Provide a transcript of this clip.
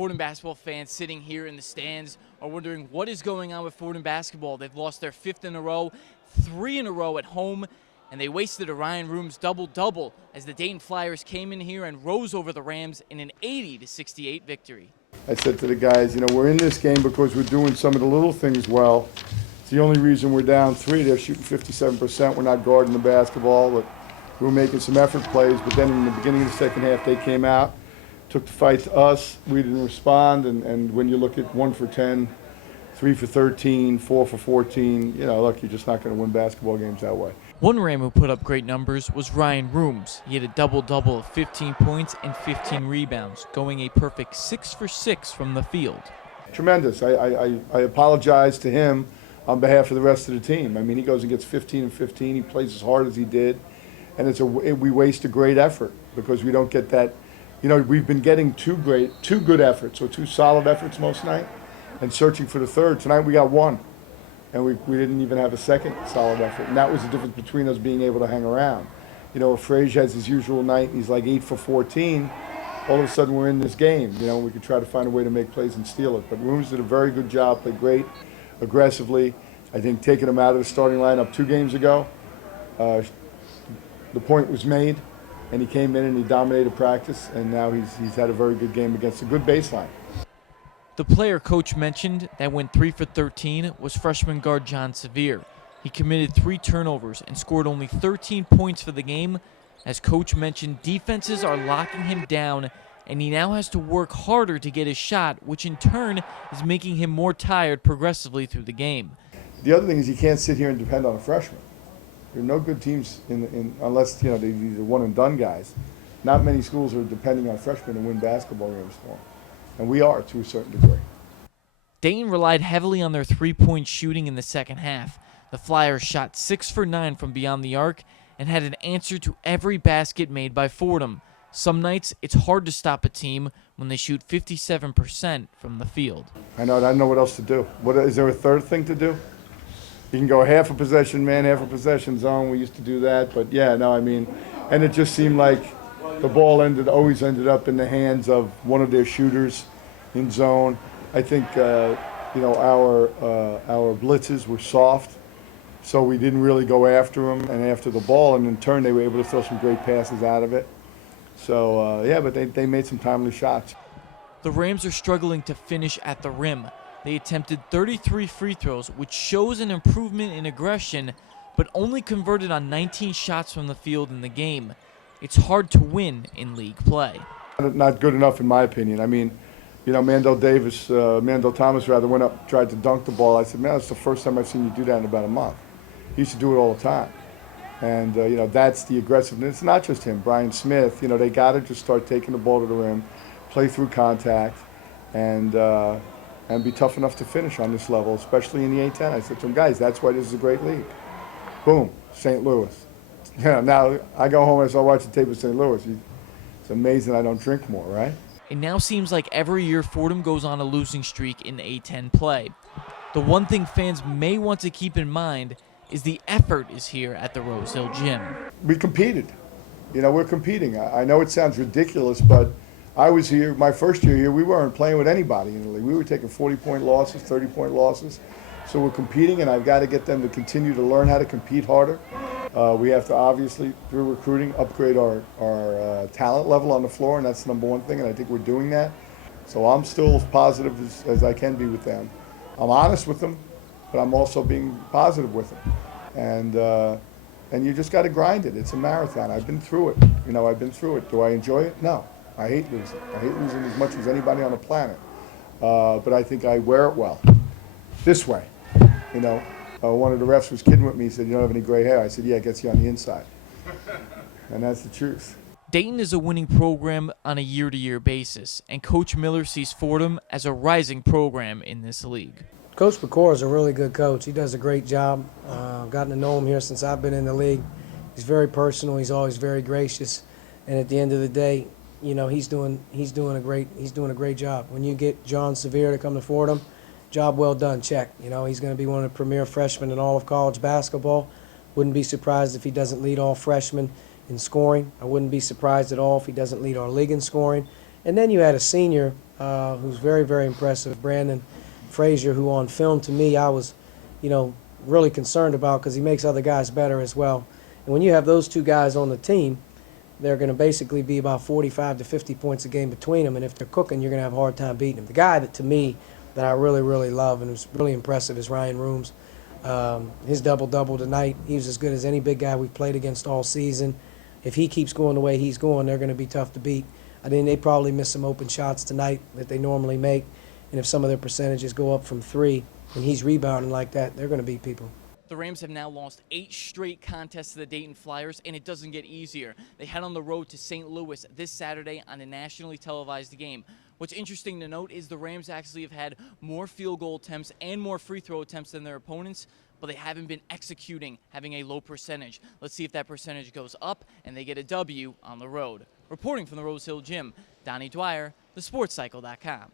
Fordham basketball fans sitting here in the stands are wondering what is going on with Fordham basketball. They've lost their 5th in a row, 3 in a row at home, and they wasted a Rhoomes double-double as the Dayton Flyers came in here and rose over the Rams in an 80-68 victory. I said to the guys, we're in this game because we're doing some of the little things well. It's the only reason we're down 3. They're shooting 57%. We're not guarding the basketball, but we were making some effort plays. But then in the beginning of the second half, they came out, took the fight to us. We didn't respond. And when you look at 1 for 10, 3 for 13, 4 for 14, look, you're just not going to win basketball games that way. One Ram who put up great numbers was Rhoomes. He had a double-double of 15 points and 15 rebounds, going a perfect 6 for 6 from the field. Tremendous. I apologize to him on behalf of the rest of the team. I mean, he goes and gets 15 and 15. He plays as hard as he did. And we waste a great effort because we don't get that. We've been getting two good efforts or 2 solid efforts most night and searching for the third. Tonight we got 1. And we didn't even have a second solid effort. And that was the difference between us being able to hang around. If Frazier has his usual night and he's like 8 for 14, all of a sudden we're in this game. We could try to find a way to make plays and steal it. But Rhoomes did a very good job, played great, aggressively. I think taking him out of the starting lineup 2 games ago, the point was made, and he came in and he dominated practice, and now he's had a very good game against a good baseline. The player Coach mentioned that went 3 for 13 was freshman guard John Severe. He committed 3 turnovers and scored only 13 points for the game. As Coach mentioned, defenses are locking him down, and he now has to work harder to get his shot, which in turn is making him more tired progressively through the game. The other thing is you can't sit here and depend on a freshman. There are no good teams unless they're one-and-done guys. Not many schools are depending on freshmen to win basketball games for them. And we are to a certain degree. Dayton relied heavily on their 3-point shooting in the second half. The Flyers shot 6 for 9 from beyond the arc and had an answer to every basket made by Fordham. Some nights, it's hard to stop a team when they shoot 57% from the field. I don't know what else to do. Is there a third thing to do? You can go half a possession man, half a possession zone. We used to do that. But, and it just seemed like the ball always ended up in the hands of one of their shooters in zone. I think our blitzes were soft, so we didn't really go after them and after the ball, and in turn they were able to throw some great passes out of it. So but they made some timely shots. The Rams are struggling to finish at the rim. They attempted 33 free throws, which shows an improvement in aggression, but only converted on 19 shots from the field in the game. It's hard to win in league play. Not good enough in my opinion. I mean, Mandel Thomas went up, tried to dunk the ball. I said, man, that's the first time I've seen you do that in about a month. He used to do it all the time. And, that's the aggressiveness. It's not just him. Brian Smith, they got to just start taking the ball to the rim, play through contact, and be tough enough to finish on this level, especially in the A-10. I said to them, guys, that's why this is a great league. Boom, St. Louis. Now I go home and I start watching tape of St. Louis. It's amazing I don't drink more, right? It now seems like every year Fordham goes on a losing streak in A-10 play. The one thing fans may want to keep in mind is the effort is here at the Rose Hill Gym. We competed. We're competing. I know it sounds ridiculous, but I was here, my first year here, we weren't playing with anybody in the league. We were taking 40-point losses, 30-point losses. So we're competing, and I've got to get them to continue to learn how to compete harder. We have to obviously, through recruiting, upgrade our talent level on the floor, and that's the number one thing, and I think we're doing that. So I'm still as positive as I can be with them. I'm honest with them, but I'm also being positive with them. And you just got to grind it. It's a marathon. I've been through it. I've been through it. Do I enjoy it? No. I hate losing. I hate losing as much as anybody on the planet. But I think I wear it well. This way. One of the refs was kidding with me. He said, you don't have any gray hair. I said, yeah, it gets you on the inside. And that's the truth. Dayton is a winning program on a year-to-year basis, and Coach Miller sees Fordham as a rising program in this league. Coach Pecora is a really good coach. He does a great job. I've gotten to know him here since I've been in the league. He's very personal. He's always very gracious. And at the end of the day, he's doing a great job. When you get John Severe to come to Fordham, job well done, check. He's going to be one of the premier freshmen in all of college basketball. Wouldn't be surprised if he doesn't lead all freshmen in scoring. I wouldn't be surprised at all if he doesn't lead our league in scoring. And then you had a senior who's very, very impressive. Brandon Frazier, who on film to me I was, really concerned about because he makes other guys better as well. And when you have those two guys on the team, they're going to basically be about 45 to 50 points a game between them. And if they're cooking, you're going to have a hard time beating them. The guy that, to me, that I really, really love and who's really impressive is Ryan Rhoomes. His double-double tonight, he was as good as any big guy we've played against all season. If he keeps going the way he's going, they're going to be tough to beat. I think they probably miss some open shots tonight that they normally make. And if some of their percentages go up from 3 and he's rebounding like that, they're going to beat people. The Rams have now lost 8 straight contests to the Dayton Flyers, and it doesn't get easier. They head on the road to St. Louis this Saturday on a nationally televised game. What's interesting to note is the Rams actually have had more field goal attempts and more free throw attempts than their opponents, but they haven't been executing, having a low percentage. Let's see if that percentage goes up and they get a W on the road. Reporting from the Rose Hill Gym, Donnie Dwyer, thesportscycle.com.